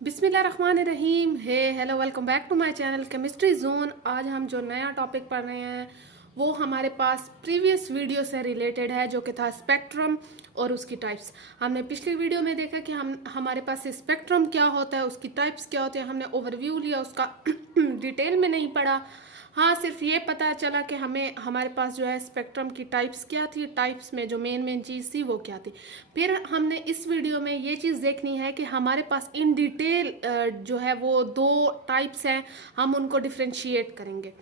बिस्मिल्लाहिर्रहमानिर्रहीम। Hello, welcome back to my channel chemistry zone. आज हम जो नया टॉपिक पढ़ रहे हैं वो हमारे पास प्रीवियस वीडियो से रिलेटेड है, जो कि था स्पेक्ट्रम और उसकी टाइप्स। हमने पिछली वीडियो में देखा कि हमारे पास स्पेक्ट्रम क्या होता है, उसकी टाइप्स क्या होते हैं। हमने ओवरव्यू लिया, उसका डिटेल में नहीं पढ़ा। हाँ, सिर्फ ये पता चला कि हमारे पास जो है स्पेक्ट्रम की टाइप्स क्या थी, टाइप्स में जो मेन मेन चीज़ थी वो क्या थी। फिर हमने इस वीडियो में ये चीज़ देखनी है कि हमारे पास इन डिटेल जो है वो दो टाइप्स हैं, हम उनको डिफ्रेंशिएट करेंगे।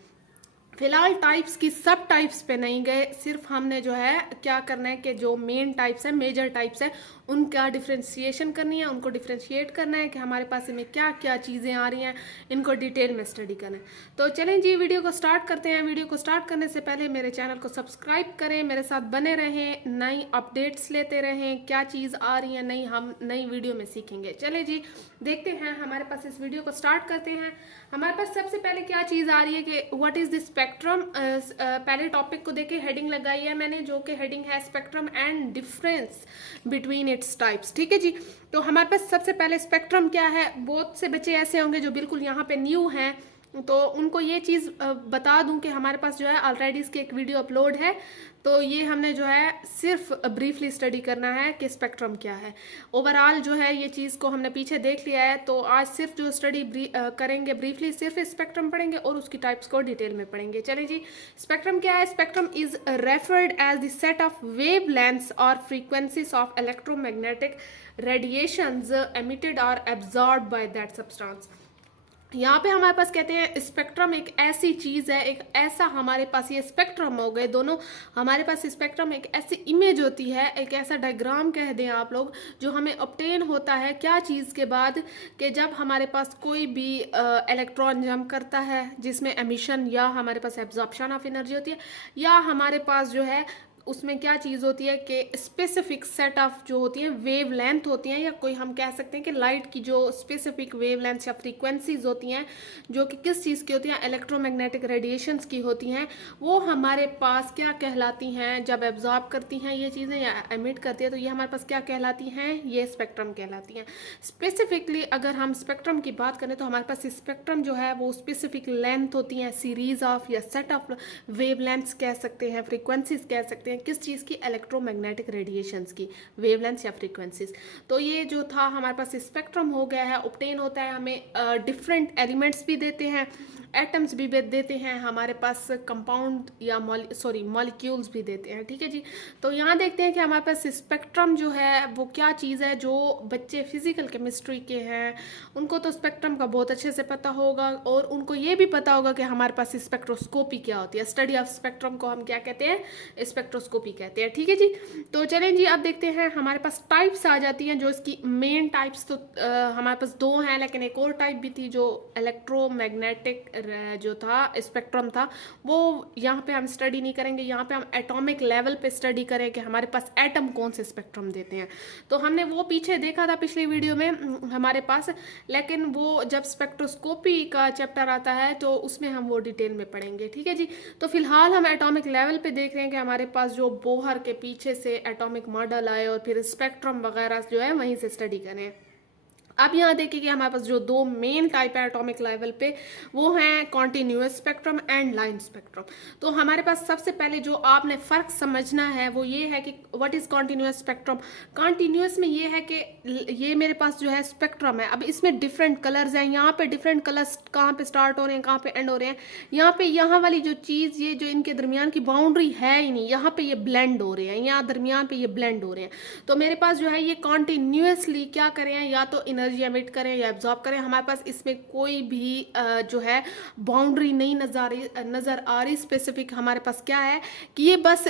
फिलहाल टाइप्स की सब टाइप्स पे नहीं गए, सिर्फ हमने जो है क्या करना है कि जो मेन टाइप्स है, मेजर टाइप्स है, उनका डिफ्रेंशिएशन करनी है, उनको डिफ्रेंशिएट करना है कि हमारे पास इनमें क्या क्या चीज़ें आ रही हैं, इनको डिटेल में स्टडी करना है। तो चलें जी, वीडियो को स्टार्ट करते हैं। वीडियो को स्टार्ट करने से पहले मेरे चैनल को सब्सक्राइब करें, मेरे साथ बने रहें, नई अपडेट्स लेते रहें, क्या चीज़ आ रही है नई, हम नई वीडियो में सीखेंगे। चले जी, देखते हैं हमारे पास, इस वीडियो को स्टार्ट करते हैं। हमारे पास सबसे पहले क्या चीज़ आ रही है कि व्हाट इज़ द स्पेक्ट्रम। पहले टॉपिक को देखे, हेडिंग लगाई है मैंने, जो कि हेडिंग है spectrum and difference between its types. ठीक है जी। तो हमारे पास सबसे पहले स्पेक्ट्रम क्या है। बहुत से बच्चे ऐसे होंगे जो बिल्कुल यहाँ पे न्यू हैं, तो उनको ये चीज़ बता दूं कि हमारे पास जो है ऑलरेडी इसकी एक वीडियो अपलोड है। तो ये हमने जो है सिर्फ ब्रीफली स्टडी करना है कि स्पेक्ट्रम क्या है। ओवरऑल जो है ये चीज़ को हमने पीछे देख लिया है, तो आज सिर्फ जो स्टडी करेंगे ब्रीफली, सिर्फ स्पेक्ट्रम पढ़ेंगे और उसकी टाइप्स को डिटेल में पढ़ेंगे। चलिए जी, स्पेक्ट्रम क्या है। Spectrum is referred as the set of wave lengths और frequencies of electromagnetic radiations emitted और एब्जॉर्ब बाय दैट सब्सटेंस। यहाँ पे हमारे पास कहते हैं स्पेक्ट्रम एक ऐसी चीज़ है, एक ऐसा हमारे पास, ये स्पेक्ट्रम हो गए दोनों। हमारे पास स्पेक्ट्रम एक ऐसी इमेज होती है, एक ऐसा डायग्राम कह दें आप लोग, जो हमें ऑब्टेन होता है क्या चीज़ के बाद, कि जब हमारे पास कोई भी इलेक्ट्रॉन जंप करता है, जिसमें एमिशन या हमारे पास एब्जॉर्प्शन ऑफ एनर्जी होती है, या हमारे पास जो है उसमें क्या चीज़ होती है कि स्पेसिफिक सेट ऑफ जो होती हैं वेव लेंथ होती हैं, या कोई हम कह सकते हैं कि लाइट की जो स्पेसिफिक वेव लेंथ या फ्रीक्वेंसीज होती हैं, जो कि किस चीज़ की होती हैं, इलेक्ट्रोमैग्नेटिक रेडिएशंस की होती हैं, वो हमारे पास क्या कहलाती हैं। जब एब्जॉर्ब करती हैं ये चीज़ें या एमिट करती है, तो ये हमारे पास क्या कहलाती हैं, ये स्पेक्ट्रम कहलाती हैं। स्पेसिफिकली अगर हम स्पेक्ट्रम की बात करें तो हमारे पास स्पेक्ट्रम जो है वो स्पेसिफिक लेंथ होती हैं, सीरीज ऑफ या सेट ऑफ वेव लेंथ्स कह सकते हैं, फ्रीक्वेंसीज कह सकते हैं। किस चीज़ की, इलेक्ट्रोमैग्नेटिक रेडिएशंस की वेवलेंथ या फ्रीक्वेंसीज। तो ये जो था हमारे पास स्पेक्ट्रम हो गया है, ऑब्टेन होता है। हमें डिफरेंट एलिमेंट्स भी देते हैं, एटम्स भी देते हैं, हमारे पास कंपाउंड या मॉलिक्यूल्स भी देते हैं। ठीक है जी। तो यहाँ देखते हैं कि हमारे पास स्पेक्ट्रम जो है वो क्या चीज़ है। जो बच्चे फिजिकल केमिस्ट्री के हैं उनको तो स्पेक्ट्रम का बहुत अच्छे से पता होगा, और उनको ये भी पता होगा कि हमारे पास स्पेक्ट्रोस्कोपी क्या होती है। स्टडी ऑफ स्पेक्ट्रम को हम क्या कहते हैं, स्पेक्ट्रोस्कोपी कहते हैं। ठीक है जी। तो चलें जी, अब देखते हैं हमारे पास टाइप्स आ जाती हैं। जो इसकी मेन टाइप्स तो हमारे पास दो हैं, लेकिन एक और टाइप भी थी जो इलेक्ट्रोमैग्नेटिक जो था स्पेक्ट्रम था, वो यहाँ पे हम स्टडी नहीं करेंगे। यहाँ पे हम एटॉमिक लेवल पे स्टडी करें कि हमारे पास एटम कौन से स्पेक्ट्रम देते हैं। तो हमने वो पीछे देखा था पिछली वीडियो में हमारे पास, लेकिन वो जब स्पेक्ट्रोस्कोपी का चैप्टर आता है तो उसमें हम वो डिटेल में पढ़ेंगे। ठीक है जी। तो फिलहाल हम एटॉमिक लेवल पे देख रहे हैं कि हमारे पास जो बोहर के पीछे से एटॉमिक मॉडल आए और फिर स्पेक्ट्रम वगैरह जो है वहीं से स्टडी करें। अब यहाँ देखिए कि हमारे पास जो दो मेन टाइप है एटॉमिक लेवल पे, वो हैं continuous spectrum and line spectrum. तो हमारे पास सबसे पहले जो आपने फ़र्क समझना है वो ये है कि what is continuous spectrum. Continuous में ये है कि ये मेरे पास जो है स्पेक्ट्रम है, अब इसमें डिफरेंट कलर्स हैं। यहाँ पे डिफरेंट कलर्स कहाँ पे स्टार्ट हो रहे हैं, कहाँ पे एंड हो रहे हैं। यहाँ पे यहाँ वाली जो चीज़, ये जो इनके दरमियान की बाउंड्री है ही नहीं, यहाँ पे ये ब्लेंड हो रहे हैं, यहाँ दरमियान पे ये ब्लेंड हो रहे हैं। तो मेरे पास जो है ये कॉन्टिन्यूसली क्या करें, या तो एनर्जी एमिट करें या एब्जॉर्ब करें। हमारे पास इसमें कोई भी जो है बाउंड्री नहीं नज़र आ रही स्पेसिफिक। हमारे पास क्या है कि ये बस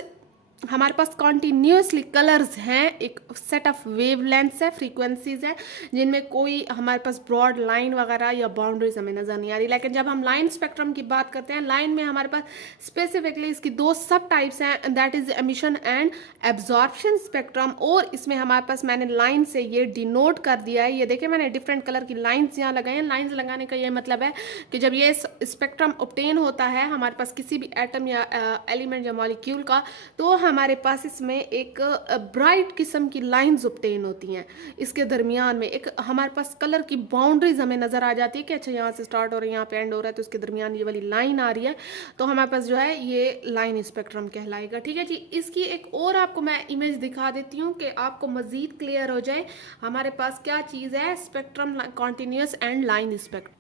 हमारे पास कॉन्टिन्यूसली कलर्स हैं, एक सेट ऑफ वेव लेंथ्स है, फ्रीक्वेंसीज है, जिनमें कोई हमारे पास ब्रॉड लाइन वगैरह या बाउंड्रीज हमें नज़र नहीं आ रही। लेकिन जब हम लाइन स्पेक्ट्रम की बात करते हैं, लाइन में हमारे पास स्पेसिफिकली इसकी दो सब टाइप्स हैं, that is emission and absorption spectrum. और इसमें हमारे पास मैंने लाइन से ये डिनोट कर दिया है, ये देखिए मैंने डिफरेंट कलर की लाइन्स यहाँ लगाई हैं। लाइन्स लगाने का ये मतलब है कि जब ये स्पेक्ट्रम ऑब्टेन होता है हमारे पास किसी भी एटम या एलिमेंट या मॉलिक्यूल का, तो हमारे पास इसमें एक ब्राइट किस्म की लाइंस ऑब्टेन होती हैं। इसके दरमियान में एक हमारे पास कलर की बाउंड्रीज हमें नज़र आ जाती है कि अच्छा यहाँ से स्टार्ट हो रहा है, यहाँ पे एंड हो रहा है, तो इसके दरमियान ये वाली लाइन आ रही है, तो हमारे पास जो है ये लाइन स्पेक्ट्रम कहलाएगा। ठीक है जी। इसकी एक और आपको मैं इमेज दिखा देती हूँ कि आपको मज़ीद क्लियर हो जाए हमारे पास क्या चीज़ है spectrum, continuous and line spectrum.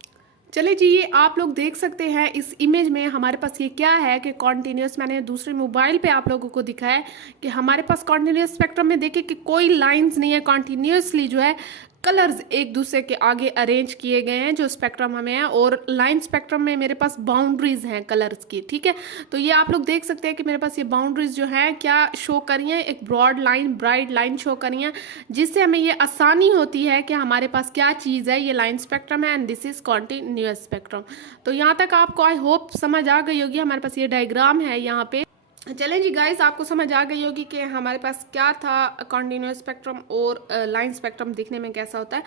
चलिए जी, ये आप लोग देख सकते हैं इस इमेज में हमारे पास ये क्या है कि कॉन्टिन्यूस, मैंने दूसरे मोबाइल पे आप लोगों को दिखाया है कि हमारे पास कॉन्टिन्यूस स्पेक्ट्रम में देखिए कि कोई लाइंस नहीं है, कॉन्टिन्यूसली जो है कलर्स एक दूसरे के आगे अरेंज किए गए हैं जो स्पेक्ट्रम हमें है, और लाइन स्पेक्ट्रम में मेरे पास बाउंड्रीज हैं कलर्स की। ठीक है, तो ये आप लोग देख सकते हैं कि मेरे पास ये बाउंड्रीज जो है क्या शो करी हैं, एक broad line, bright line show करी हैं, जिससे हमें ये आसानी होती है कि हमारे पास क्या चीज़ है, ये लाइन स्पेक्ट्रम है and this is continuous spectrum. तो यहाँ तक आपको आई होप समझ आ गई होगी। हमारे पास ये डायग्राम है यहाँ पे। चलें जी गाइस, आपको समझ आ गई होगी कि हमारे पास क्या था कॉन्टिन्यूअस स्पेक्ट्रम और लाइन स्पेक्ट्रम दिखने में कैसा होता है।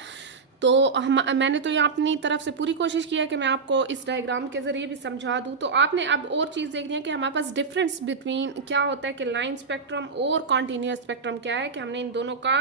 तो मैंने तो यहाँ अपनी तरफ से पूरी कोशिश की है कि मैं आपको इस डायग्राम के ज़रिए भी समझा दूँ। तो आपने अब और चीज़ देखनी है कि हमारे पास डिफरेंस बिटवीन क्या होता है कि लाइन स्पेक्ट्रम और कॉन्टिन्यूअस स्पेक्ट्रम क्या है, कि हमने इन दोनों का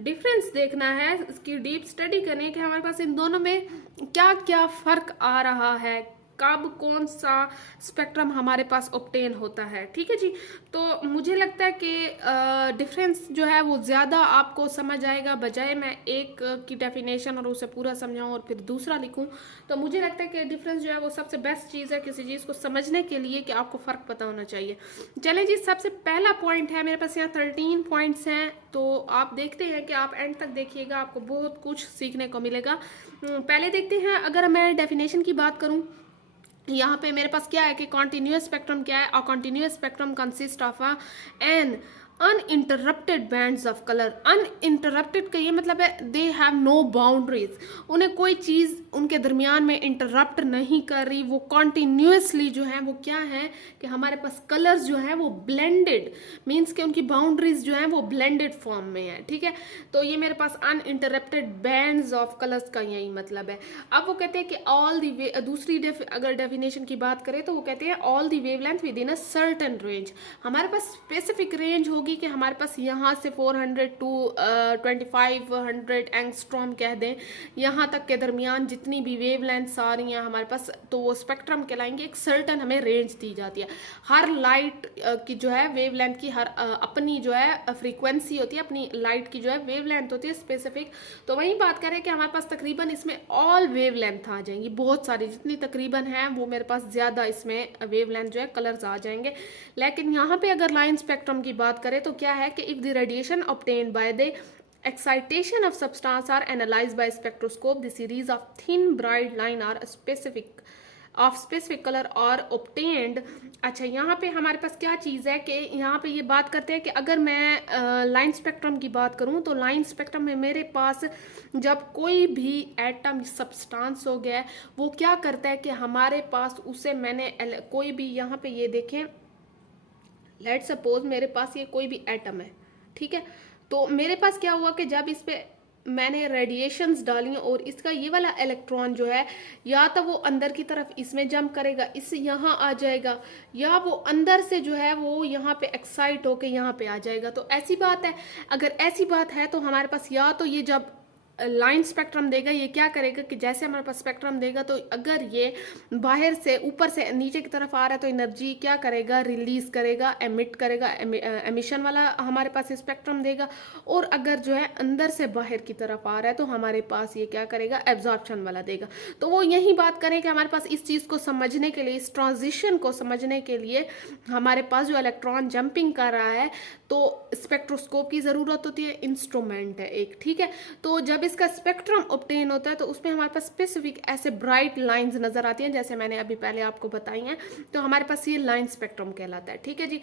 डिफरेंस देखना है, इसकी डीप स्टडी करनी है कि हमारे पास इन दोनों में क्या क्या फ़र्क आ रहा है, कब कौन सा स्पेक्ट्रम हमारे पास ऑब्टेन होता है। ठीक है जी। तो मुझे लगता है कि डिफरेंस जो है वो ज़्यादा आपको समझ आएगा, बजाय मैं एक की डेफिनेशन और उसे पूरा समझाऊं और फिर दूसरा लिखूं। तो मुझे लगता है कि डिफरेंस जो है वो सबसे बेस्ट चीज़ है किसी चीज़ को समझने के लिए, कि आपको फ़र्क पता होना चाहिए। चलें जी, सबसे पहला पॉइंट है, मेरे पास यहाँ 13 पॉइंट्स हैं, तो आप देखते हैं कि आप एंड तक देखिएगा, आपको बहुत कुछ सीखने को मिलेगा। पहले देखते हैं, अगर मैं डेफिनेशन की बात करूँ, यहाँ पे मेरे पास क्या है कि कॉन्टिन्यूअस स्पेक्ट्रम क्या है, और continuous spectrum consist of an uninterrupted bands of colour. Uninterrupted का ये मतलब है दे हैव नो बाउंड्रीज, उन्हें कोई चीज़ उनके दरमियान में इंटरप्ट नहीं कर रही, वो कॉन्टिन्यूसली जो है वो क्या है कि हमारे पास कलर्स जो है वो ब्लेंडेड, मीन्स कि उनकी बाउंड्रीज जो है वो ब्लेंडेड फॉर्म में है। ठीक है, तो ये मेरे पास अनइंटरप्टेड बैंड्स ऑफ कलर्स का यही मतलब है। अब वो कहते हैं कि ऑल दी वे, दूसरी अगर डेफिनेशन की बात करें तो वो कहते हैं all the wavelength with in a certain range. हमारे पास स्पेसिफिक रेंज होगी कि हमारे पास यहाँ से 400 टू 2500 एंगस्ट्रॉम कह दें, यहाँ तक के दरमियान जितनी भी वेवलेंथ्स आ रही हैं हमारे पास, तो वो स्पेक्ट्रम कहलाएंगे। एक सर्टन हमें रेंज दी जाती है। हर लाइट की जो है वेवलेंथ की हर अपनी जो है फ्रीक्वेंसी होती है, अपनी लाइट की जो है वेवलेंथ होती है स्पेसिफिक। तो वही बात करें कि हमारे पास तकरीबन इसमें ऑल वेवलेंथ आ जाएंगी, बहुत सारी जितनी तकरीबन है वो मेरे पास ज़्यादा इसमें वेवलेंथ जो है कलर्स आ जाएंगे। लेकिन यहाँ पे अगर लाइन स्पेक्ट्रम की बात करें तो क्या है कि if the radiation obtained by the excitation of substance are analyzed by spectroscope, the series of thin bright line are specific of specific color or obtained। अच्छा, यहाँ पे हमारे पास क्या चीज़ है कि यहाँ पे ये बात करते हैं कि अगर मैं लाइन स्पेक्ट्रम की बात करूँ तो लाइन स्पेक्ट्रम में मेरे पास जब कोई भी एटम सब्सटेंस हो गया वो क्या करता है कि हमारे पास उसे मैंने कोई भी, यहाँ पे ये देखें, लेट सपोज मेरे पास ये कोई भी एटम है। ठीक है, तो मेरे पास क्या हुआ कि जब इस पे मैंने रेडिएशंस डाली और इसका ये वाला इलेक्ट्रॉन जो है या तो वो अंदर की तरफ इसमें जंप करेगा, इससे यहाँ आ जाएगा, या वो अंदर से जो है वो यहाँ पे एक्साइट होके यहाँ पे आ जाएगा। तो ऐसी बात है, अगर ऐसी बात है तो हमारे पास या तो ये जब लाइन स्पेक्ट्रम देगा ये क्या करेगा कि जैसे हमारे पास स्पेक्ट्रम देगा तो अगर ये बाहर से ऊपर से नीचे की तरफ आ रहा है तो एनर्जी क्या करेगा, रिलीज करेगा, एमिट करेगा, एमिशन वाला हमारे पास स्पेक्ट्रम देगा। और अगर जो है अंदर से बाहर की तरफ आ रहा है तो हमारे पास ये क्या करेगा, एब्जॉर्प्शन वाला देगा। तो वो यही बात करें कि हमारे पास इस चीज़ को समझने के लिए, इस ट्रांजिशन को समझने के लिए हमारे पास जो इलेक्ट्रॉन जंपिंग कर रहा है तो स्पेक्ट्रोस्कोप की ज़रूरत होती है, इंस्ट्रूमेंट है एक। ठीक है, तो जब इसका स्पेक्ट्रम ऑब्टेन होता है तो उसमें हमारे पास स्पेसिफिक ऐसे ब्राइट लाइंस नजर आती हैं जैसे मैंने अभी पहले आपको बताई हैं, तो हमारे पास ये लाइन स्पेक्ट्रम कहलाता है। ठीक है जी,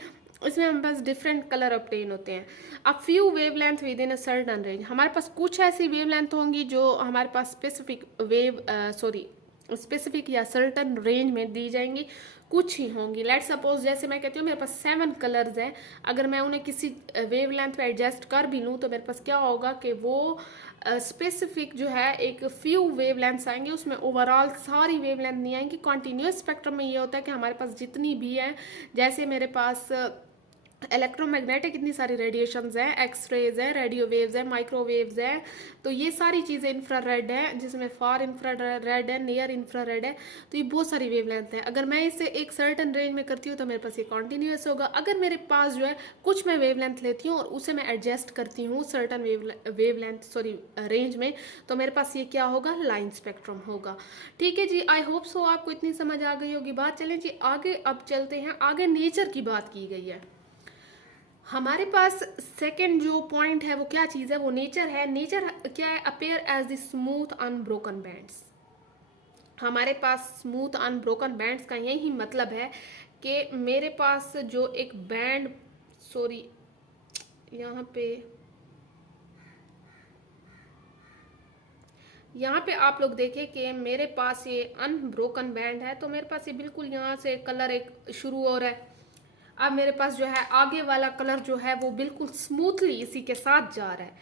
इसमें हमारे पास डिफरेंट कलर ऑब्टेन होते हैं। अब few wavelength with in a certain range, हमारे पास कुछ ऐसी वेवलेंथ होंगी जो हमारे पास स्पेसिफिक या सर्टेन रेंज में दी जाएंगी, कुछ ही होंगी। लेट सपोज जैसे मैं कहती हूँ मेरे पास 7 कलर्स हैं, अगर मैं उन्हें किसी वेवलेंथ पे एडजस्ट कर भी लूँ तो मेरे पास क्या होगा कि वो स्पेसिफिक जो है एक फ्यू वेवलेंथ्स आएंगे, उसमें ओवरऑल सारी वेवलेंथ नहीं आएंगी। कॉन्टिन्यूअस स्पेक्ट्रम में ये होता है कि हमारे पास जितनी भी है, जैसे मेरे पास इलेक्ट्रोमैग्नेटिक इतनी सारी रेडिएशंस हैं, एक्सरेज है, रेडियो वेव्स है, माइक्रोवेव्स है, तो ये सारी चीज़ें इंफ्रारेड है, जिसमें फार इंफ्रारेड है, नियर इंफ्रारेड है, तो ये बहुत सारी वेवलेंथ है। अगर मैं इसे एक सर्टन रेंज में करती हूँ तो मेरे पास ये कॉन्टीन्यूस होगा। अगर मेरे पास जो है कुछ मैं वेवलेंथ लेती हूँ और उसे मैं एडजस्ट करती हूँ सर्टन वेवलेंथ सॉरी रेंज में, तो मेरे पास ये क्या होगा, लाइन स्पेक्ट्रम होगा। ठीक है जी, आई होप सो आपको इतनी समझ आ गई होगी बात। चलें जी आगे, अब चलते हैं आगे, नेचर की बात की गई है। हमारे पास सेकंड जो पॉइंट है वो क्या चीज़ है, वो नेचर है। नेचर क्या है, appear as the smooth unbroken bands. हमारे पास स्मूथ अनब्रोकन बैंड्स का यही मतलब है कि मेरे पास जो एक बैंड, सॉरी यहाँ पे आप लोग देखें कि मेरे पास ये अनब्रोकन बैंड है, तो मेरे पास ये बिल्कुल यहाँ से कलर एक शुरू हो रहा है। अब मेरे पास जो है आगे वाला कलर जो है वो बिल्कुल स्मूथली इसी के साथ जा रहा है,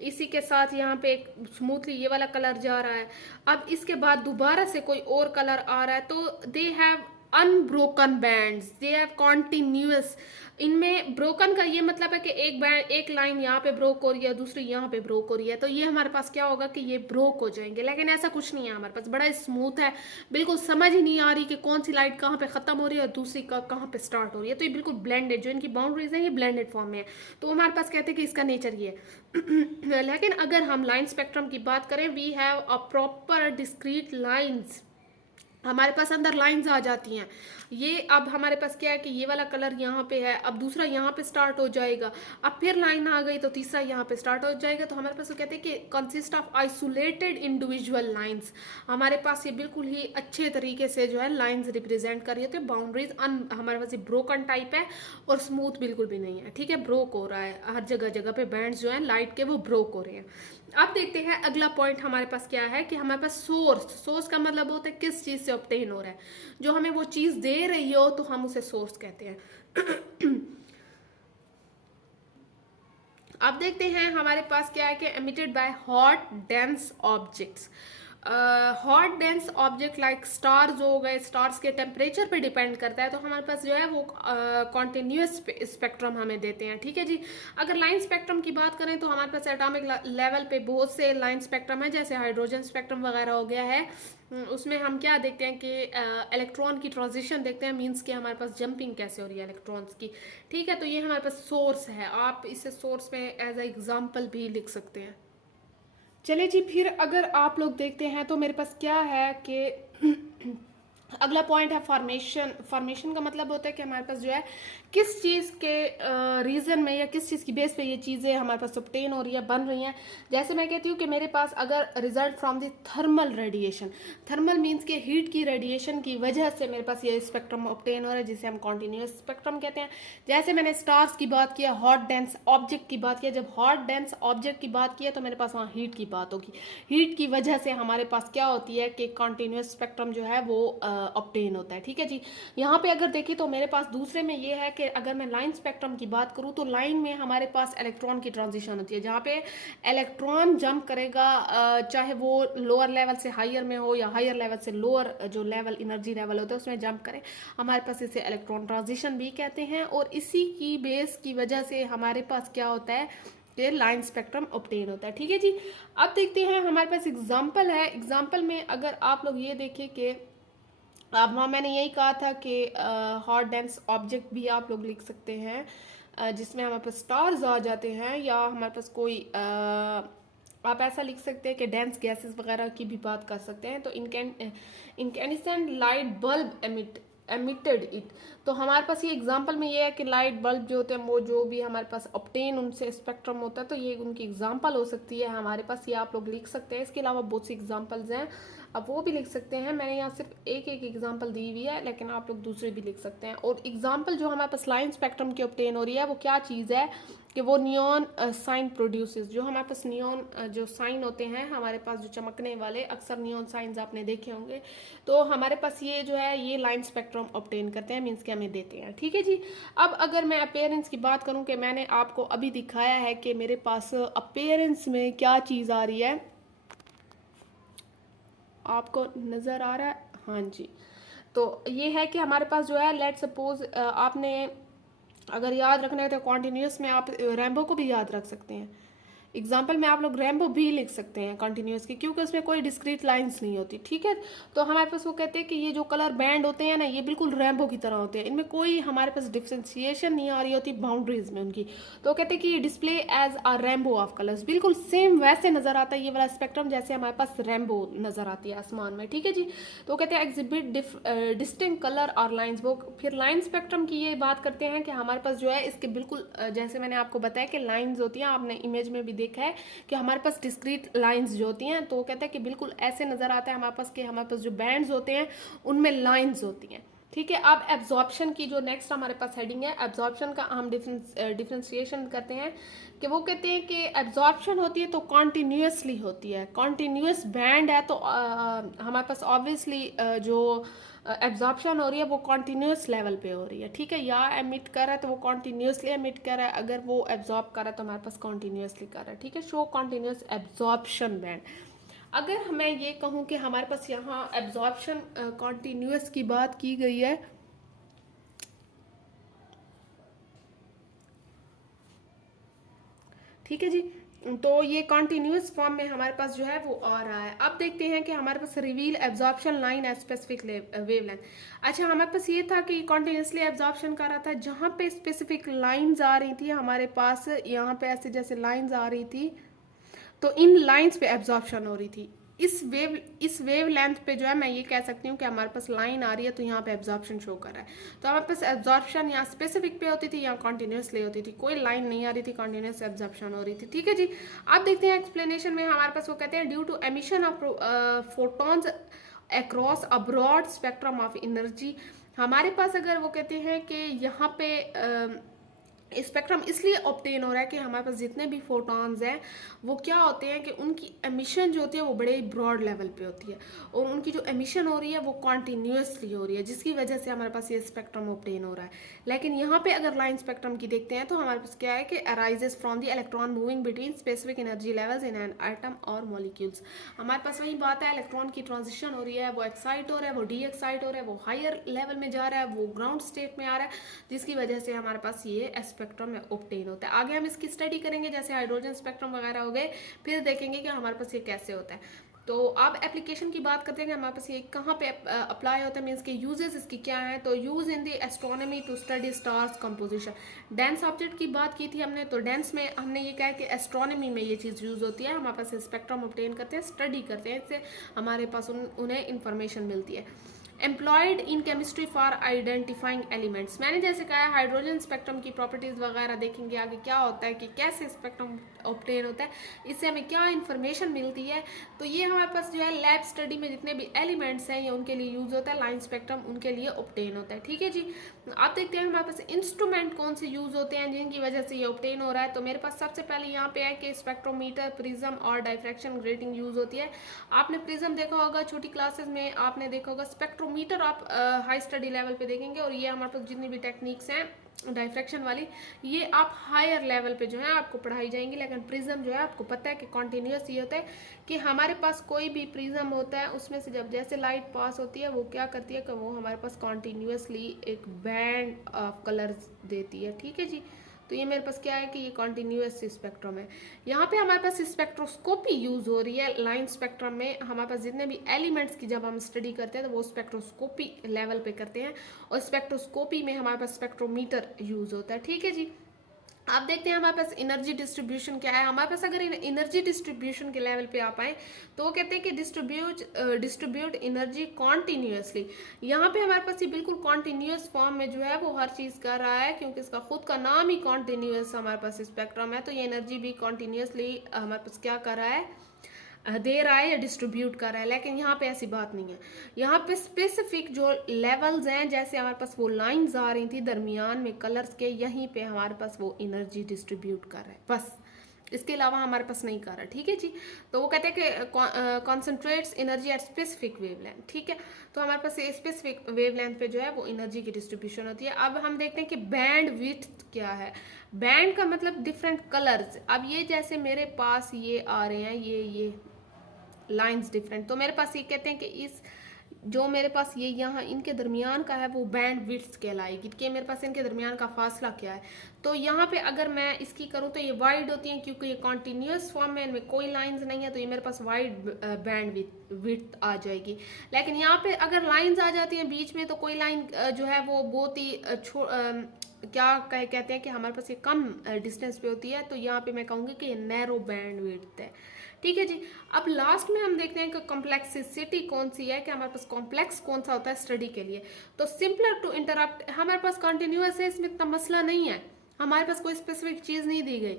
इसी के साथ यहाँ पे एक स्मूथली ये वाला कलर जा रहा है। अब इसके बाद दोबारा से कोई और कलर आ रहा है, तो they have unbroken bands, they have continuous. इनमें ब्रोकन का ये मतलब है कि एक बैंड, एक लाइन यहाँ पे ब्रोक हो रही है, दूसरी यहाँ पे ब्रोक हो रही है, तो ये हमारे पास क्या होगा कि ये ब्रोक हो जाएंगे। लेकिन ऐसा कुछ नहीं है, हमारे पास बड़ा स्मूथ है, बिल्कुल समझ ही नहीं आ रही कि कौन सी लाइट कहाँ पे खत्म हो रही है और दूसरी का कहाँ पे स्टार्ट हो रही है। तो ये बिल्कुल ब्लेंडेड, जो इनकी बाउंड्रीज है ये ब्लेंडेड फॉर्म में है, तो हमारे पास कहते हैं कि इसका नेचर ये है। लेकिन अगर हम लाइन स्पेक्ट्रम की बात करें, we have a proper discrete lines, हमारे पास अंदर लाइंस आ जाती हैं। ये अब हमारे पास क्या है कि ये वाला कलर यहाँ पे है, अब दूसरा यहाँ पे स्टार्ट हो जाएगा, अब फिर लाइन आ गई तो तीसरा यहाँ पे स्टार्ट हो जाएगा। तो हमारे पास वो कहते हैं कि consist of isolated individual lines. हमारे पास ये बिल्कुल ही अच्छे तरीके से जो है लाइंस रिप्रेजेंट कर रही होती है। बाउंड्रीज हमारे पास ये ब्रोकन टाइप है और स्मूथ बिल्कुल भी नहीं है, ठीक है, ब्रोक हो रहा है, हर जगह जगह पे बैंड्स जो है लाइट के वो ब्रोक हो रहे हैं। अब देखते हैं अगला पॉइंट हमारे पास क्या है कि हमारे पास सोर्स, सोर्स का मतलब होता है किस चीज से ऑब्टेन हो रहा है, जो हमें वो चीज दे रही हो तो हम उसे सोर्स कहते हैं। अब देखते हैं हमारे पास क्या है कि emitted by hot dense objects. Hot dense object like stars हो गए, स्टार्स के टेम्परेचर पे डिपेंड करता है, तो हमारे पास जो है वो कॉन्टिन्यूस स्पेक्ट्रम हमें देते हैं। ठीक है जी, अगर लाइन स्पेक्ट्रम की बात करें तो हमारे पास एटॉमिक लेवल पे बहुत से लाइन स्पेक्ट्रम है, जैसे हाइड्रोजन स्पेक्ट्रम वगैरह हो गया है। उसमें हम क्या देखते हैं कि इलेक्ट्रॉन की ट्रांजिशन देखते हैं, मींस कि हमारे पास जंपिंग कैसे हो रही है इलेक्ट्रॉन्स की। ठीक है, तो ये हमारे पास सोर्स है, आप इसे सोर्स में एज ए एग्जाम्पल भी लिख सकते हैं। चले जी, फिर अगर आप लोग देखते हैं तो मेरे पास क्या है कि अगला पॉइंट है फॉर्मेशन। फॉर्मेशन का मतलब होता है कि हमारे पास जो है किस चीज़ के रीज़न में या किस चीज़ की बेस पे ये चीज़ें हमारे पास ऑब्टेन हो रही है, बन रही हैं। जैसे मैं कहती हूँ कि मेरे पास अगर result from the thermal radiation, thermal means के हीट की रेडिएशन की वजह से मेरे पास ये स्पेक्ट्रम ऑब्टेन हो रहा है, जिसे हम कॉन्टिन्यूस स्पेक्ट्रम कहते हैं। जैसे मैंने स्टार्स की बात किया, हॉट डेंस ऑब्जेक्ट की बात किया, जब हॉट डेंस ऑब्जेक्ट की बात किया तो मेरे पास वहाँ हीट की बात होगी। हीट की वजह से हमारे पास क्या होती है कि कॉन्टिन्यूस स्पेक्ट्रम जो है वो ऑब्टेन होता है। ठीक है जी, यहाँ पे अगर देखें तो मेरे पास दूसरे में ये है कि अगर मैं लाइन स्पेक्ट्रम की बात करूँ तो लाइन में हमारे पास इलेक्ट्रॉन की ट्रांजिशन होती है, जहाँ पे इलेक्ट्रॉन जंप करेगा, चाहे वो लोअर लेवल से हायर में हो या हायर लेवल से लोअर जो लेवल एनर्जी लेवल होता है उसमें जंप करे, हमारे पास इसे इलेक्ट्रॉन ट्रांजिशन भी कहते हैं। और इसी की बेस की वजह से हमारे पास क्या होता है कि लाइन स्पेक्ट्रम ऑब्टेन होता है। ठीक है जी, अब देखते हैं हमारे पास एग्जाम्पल है। एग्जाम्पल में अगर आप लोग ये देखें कि अब वहाँ मैंने यही कहा था कि हॉट डेंस ऑब्जेक्ट भी आप लोग लिख सकते हैं, जिसमें हमारे पास स्टार्स आ जाते हैं, या हमारे पास कोई आप ऐसा लिख सकते हैं कि डेंस गैसेस वगैरह की भी बात कर सकते हैं। तो incandescent light bulb emitted it, तो हमारे पास ये एग्जांपल में ये है कि लाइट बल्ब जो होते हैं वो जो भी हमारे पास ऑब्टेन उनसे स्पेक्ट्रम होता है, तो ये उनकी एग्जांपल हो सकती है हमारे पास, ये आप लोग लिख सकते हैं। इसके अलावा बहुत सी एग्जांपल्स हैं, अब वो भी लिख सकते हैं। मैंने यहाँ सिर्फ एक एक एग्जांपल दी हुई है, लेकिन आप लोग दूसरे भी लिख सकते हैं। और एग्जांपल जो हमारे पास लाइन स्पेक्ट्रम की ऑब्टेन हो रही है वो क्या चीज़ है कि वो नियॉन साइन प्रोड्यूसेस, जो हमारे पास नियॉन जो साइन होते हैं हमारे पास जो चमकने वाले, अक्सर नियॉन साइंस आपने देखे होंगे, तो हमारे पास ये जो है ये लाइन स्पेक्ट्रम ऑब्टेन करते हैं, मीन्स कि हमें देते हैं। ठीक है जी, अब अगर मैं अपेयरेंस की बात करूँ कि मैंने आपको अभी दिखाया है कि मेरे पास अपेयरेंस में क्या चीज़ आ रही है, आपको नज़र आ रहा है? हाँ जी, तो ये है कि हमारे पास जो है लेट सपोज आपने अगर याद रखना है तो कॉन्टिन्यूस में आप रैम्बो को भी याद रख सकते हैं। एग्जाम्पल में आप लोग रैम्बो भी लिख सकते हैं कॉन्टिन्यूस की, क्योंकि उसमें कोई डिस्क्रीट लाइंस नहीं होती, ठीक है। तो हमारे पास वो कहते हैं कि ये जो कलर बैंड होते हैं ना, ये बिल्कुल रैम्बो की तरह होते हैं, इनमें कोई हमारे पास डिफ्रेंसिएशन नहीं आ रही होती बाउंड्रीज में उनकी। तो कहते हैं कि ये display as a rainbow of colours, बिल्कुल सेम वैसे नजर आता है ये वाला स्पेक्ट्रम जैसे हमारे पास रैम्बो नजर आती है आसमान में, ठीक है जी। तो कहते हैं एग्जिबिट डिस्टिंक्ट कलर और लाइंस। वो फिर लाइन स्पेक्ट्रम की ये बात करते हैं कि हमारे पास जो है इसके बिल्कुल जैसे मैंने आपको बताया कि लाइंस होती हैं, आपने इमेज में भी देखा है कि हमारे पास डिस्क्रीट लाइंस जो होती हैं, तो कहते हैं कि बिल्कुल ऐसे नजर आता है हमारे पास कि हमारे पास जो बैंड्स होते हैं उनमें लाइंस होती हैं, ठीक है। अब एब्जॉर्प्शन की जो नेक्स्ट हमारे पास हेडिंग है, एब्जॉर्प्शन का हम डिफ्रेंशिएशन करते हैं कि वो कहते हैं कि एब्जॉर्प्शन होती है तो कॉन्टिन्यूसली होती है, कॉन्टिन्यूस बैंड है तो हमारे पास ऑब्वियसली जो एब्जॉर्प्शन हो रही है वो कॉन्टिन्यूस लेवल पे हो रही है, ठीक है। या एमिट कर रहा है तो वो कॉन्टिन्यूसली एमिट कर रहा है, अगर वो एब्जॉर्ब कर रहा है तो हमारे पास कॉन्टिन्यूसली कर रहा है, ठीक है। Show continuous absorption band. अगर मैं ये कहूँ कि हमारे पास यहाँ एब्जॉर्प्शन कॉन्टिन्यूस की बात की गई है, ठीक है जी, तो ये कॉन्टिन्यूस फॉर्म में हमारे पास जो है वो आ रहा है। अब देखते हैं कि हमारे पास reveal absorption line at specific wavelength. अच्छा, हमारे पास ये था कि कॉन्टिन्यूसली एब्जॉर्प्शन कर रहा था जहाँ पे स्पेसिफिक लाइंस आ रही थी हमारे पास, यहाँ पे ऐसे जैसे लाइंस आ रही थी तो इन लाइंस पे एब्जॉर्प्शन हो रही थी। इस वेव लेंथ पे जो है मैं ये कह सकती हूँ कि हमारे पास लाइन आ रही है तो यहाँ पे एब्जॉर्प्शन शो कर रहा है। तो हमारे पास एब्जॉर्प्शन यहाँ स्पेसिफिक पे होती थी, यहाँ कॉन्टिन्यूसली होती थी, कोई लाइन नहीं आ रही थी, कॉन्टिन्यूस एब्जॉर्प्शन हो रही थी, ठीक है जी। अब देखते हैं एक्सप्लेनेशन में हमारे पास वो कहते हैं due to emission of photons across a broad spectrum of energy. हमारे पास अगर वो कहते हैं कि यहाँ पे स्पेक्ट्रम इसलिए ऑब्टेन हो रहा है कि हमारे पास जितने भी फोटॉन्स हैं वो क्या होते हैं कि उनकी एमिशन जो होती है वो बड़े ब्रॉड लेवल पे होती है और उनकी जो एमिशन हो रही है वो कॉन्टिन्यूसली हो रही है, जिसकी वजह से हमारे पास ये स्पेक्ट्रम ऑब्टेन हो रहा है। लेकिन यहाँ पे अगर लाइन स्पेक्ट्रम की देखते हैं तो हमारे पास क्या है कि arises from the electron moving between specific energy levels in an atom और मॉलिक्यूल्स। हमारे पास वही बात है, इलेक्ट्रॉन की ट्रांजिशन हो रही है, वो एक्साइट हो रहा है, वो डी एक्साइट हो रहा है, वो हायर लेवल में जा रहा है, वो ग्राउंड स्टेट में आ रहा है, जिसकी वजह से हमारे पास ये स्पेक्ट्रम में ऑब्टेन होता है। आगे हम इसकी स्टडी करेंगे जैसे हाइड्रोजन स्पेक्ट्रम वगैरह हो गए, फिर देखेंगे कि हमारे पास ये कैसे होता है। तो अब एप्लीकेशन की बात करते हैं कि हमारे पास ये कहाँ पे अप्लाई होता है, मीन्स के यूजेस इसकी क्या है। तो use in the astronomy to study stars composition. Dense object की बात की थी हमने, तो डेंस में हमने ये कहा कि एस्ट्रोनॉमी में ये चीज़ यूज होती है, हमारे पास स्पेक्ट्रम ऑब्टेन करते हैं, स्टडी करते हैं, इससे हमारे पास उन्हें इंफॉर्मेशन मिलती है। Employed in chemistry for identifying elements. मैंने जैसे कहा हाइड्रोजन स्पेक्ट्रम की प्रॉपर्टीज वगैरह देखेंगे आगे क्या होता है कि कैसे स्पेक्ट्रम ऑब्टेन होता है, इससे हमें क्या इन्फॉर्मेशन मिलती है। तो ये हमारे पास जो है लैब स्टडी में जितने भी एलिमेंट्स हैं ये उनके लिए यूज होता है, लाइन स्पेक्ट्रम उनके लिए ऑब्टेन होता है, ठीक है जी। आप देखते हैं हमारे पास इंस्ट्रूमेंट कौन से यूज होते हैं जिनकी वजह से ये ऑब्टेन हो रहा है। तो मेरे पास सबसे पहले यहाँ पे है कि स्पेक्ट्रोमीटर, प्रिज्म और डायफ्रैक्शन ग्रेटिंग यूज होती है। आपने प्रिज्म देखा होगा छोटी क्लासेस में, आपने देखा होगा स्पेक्ट्रोमीटर आप हाई स्टडी लेवल पे देखेंगे, और ये हमारे पास जितनी भी टेक्निक्स हैं डायफ्रैक्शन वाली ये आप हायर लेवल पे जो है आपको पढ़ाई जाएंगी। लेकिन प्रिज्म जो है आपको पता है कि कॉन्टिन्यूस ये होता है कि हमारे पास कोई भी प्रिज्म होता है उसमें से जब जैसे लाइट पास होती है वो क्या करती है कि वो हमारे पास कॉन्टिन्यूसली एक बैंड ऑफ कलर्स देती है, ठीक है जी। तो ये मेरे पास क्या है कि ये कॉन्टिन्यूस स्पेक्ट्रम है। यहाँ पे हमारे पास स्पेक्ट्रोस्कोपी यूज हो रही है लाइन स्पेक्ट्रम में। हमारे पास जितने भी एलिमेंट्स की जब हम स्टडी करते हैं तो वो स्पेक्ट्रोस्कोपी लेवल पे करते हैं, और स्पेक्ट्रोस्कोपी में हमारे पास स्पेक्ट्रोमीटर यूज होता है, ठीक है जी। आप देखते हैं हमारे पास एनर्जी डिस्ट्रीब्यूशन क्या है। हमारे पास अगर एनर्जी डिस्ट्रीब्यूशन के लेवल पे आप आए तो वो कहते हैं कि डिस्ट्रीब्यूट एनर्जी कॉन्टिन्यूसली। यहाँ पे हमारे पास ये बिल्कुल कॉन्टिन्यूस फॉर्म में जो है वो हर चीज़ कर रहा है, क्योंकि इसका खुद का नाम ही कॉन्टिन्यूस हमारे पास स्पेक्ट्रम है। तो ये एनर्जी भी कॉन्टिन्यूसली हमारे पास क्या कर रहा है, दे रहा है या डिस्ट्रीब्यूट कर रहा है। लेकिन यहाँ पे ऐसी बात नहीं है, यहाँ पे स्पेसिफिक जो लेवल्स हैं जैसे हमारे पास वो लाइंस आ रही थी दरमियान में कलर्स के, यहीं पे हमारे पास वो एनर्जी डिस्ट्रीब्यूट कर रहा है, बस इसके अलावा हमारे पास नहीं कर रहा, ठीक है जी। तो वो कहते हैं कि concentrates energy at specific wavelength, ठीक है। तो हमारे पास स्पेसिफिक वेवलेंथ पे जो है वो एनर्जी की डिस्ट्रीब्यूशन होती है। अब हम देखते हैं कि बैंड विड्थ क्या है। बैंड का मतलब डिफरेंट कलर्स। अब ये जैसे मेरे पास ये आ रहे हैं ये लाइंस डिफरेंट, तो मेरे पास ये कहते हैं कि इस जो मेरे पास ये यहाँ इनके दरमियान का है वो बैंड विड्थ कहलाएगी कि मेरे पास इनके दरमियान का फासला क्या है। तो यहाँ पे अगर मैं इसकी करूँ तो ये वाइड होती हैं क्योंकि ये कॉन्टीन्यूस फॉर्म में, इनमें कोई लाइंस नहीं है, तो ये मेरे पास वाइड बैंड विड्थ आ जाएगी। लेकिन यहाँ पे अगर लाइंस आ जाती हैं बीच में तो कोई लाइन जो है वो बहुत ही क्या कहते हैं कि हमारे पास ये कम डिस्टेंस पे होती है, तो यहाँ पे मैं कहूँगी कि ये नैरो बैंड विड्थ है। ठीक है जी। अब लास्ट में हम देखते हैं कि कॉम्प्लेक्सिसिटी कौन सी है, कि हमारे पास कॉम्प्लेक्स कौन सा होता है स्टडी के लिए। तो सिंपलर टू इंटरप्ट हमारे पास कंटिन्यूअस है, इसमें इतना मसला नहीं है, हमारे पास कोई स्पेसिफिक चीज़ नहीं दी गई।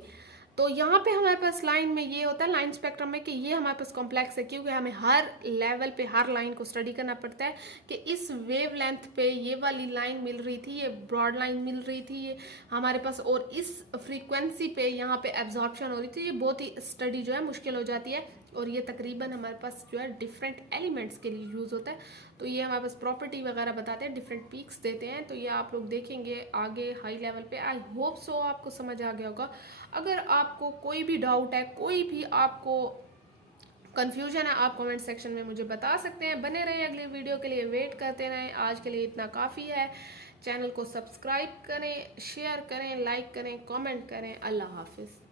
तो यहाँ पे हमारे पास लाइन में ये होता है, लाइन स्पेक्ट्रम में, कि ये हमारे पास कॉम्प्लेक्स है क्योंकि हमें हर लेवल पे हर लाइन को स्टडी करना पड़ता है कि इस वेव लेंथ पे ये वाली लाइन मिल रही थी, ये ब्रॉड लाइन मिल रही थी ये हमारे पास, और इस फ्रीक्वेंसी पे यहाँ पे एब्जॉर्प्शन हो रही थी। ये बहुत ही स्टडी जो है मुश्किल हो जाती है, और ये तकरीबन हमारे पास जो है डिफरेंट एलिमेंट्स के लिए यूज़ होता है। तो ये हमारे पास प्रॉपर्टी वगैरह बताते हैं, डिफरेंट पीक्स देते हैं। तो ये आप लोग देखेंगे आगे हाई लेवल पे। आई होप सो आपको समझ आ गया होगा। अगर आपको कोई भी डाउट है, कोई भी आपको कन्फ्यूजन है, आप कमेंट सेक्शन में मुझे बता सकते हैं। बने रहें अगले वीडियो के लिए, वेट करते रहें। आज के लिए इतना काफ़ी है। चैनल को सब्सक्राइब करें, शेयर करें, लाइक करें, कमेंट करें। अल्लाह हाफिज़।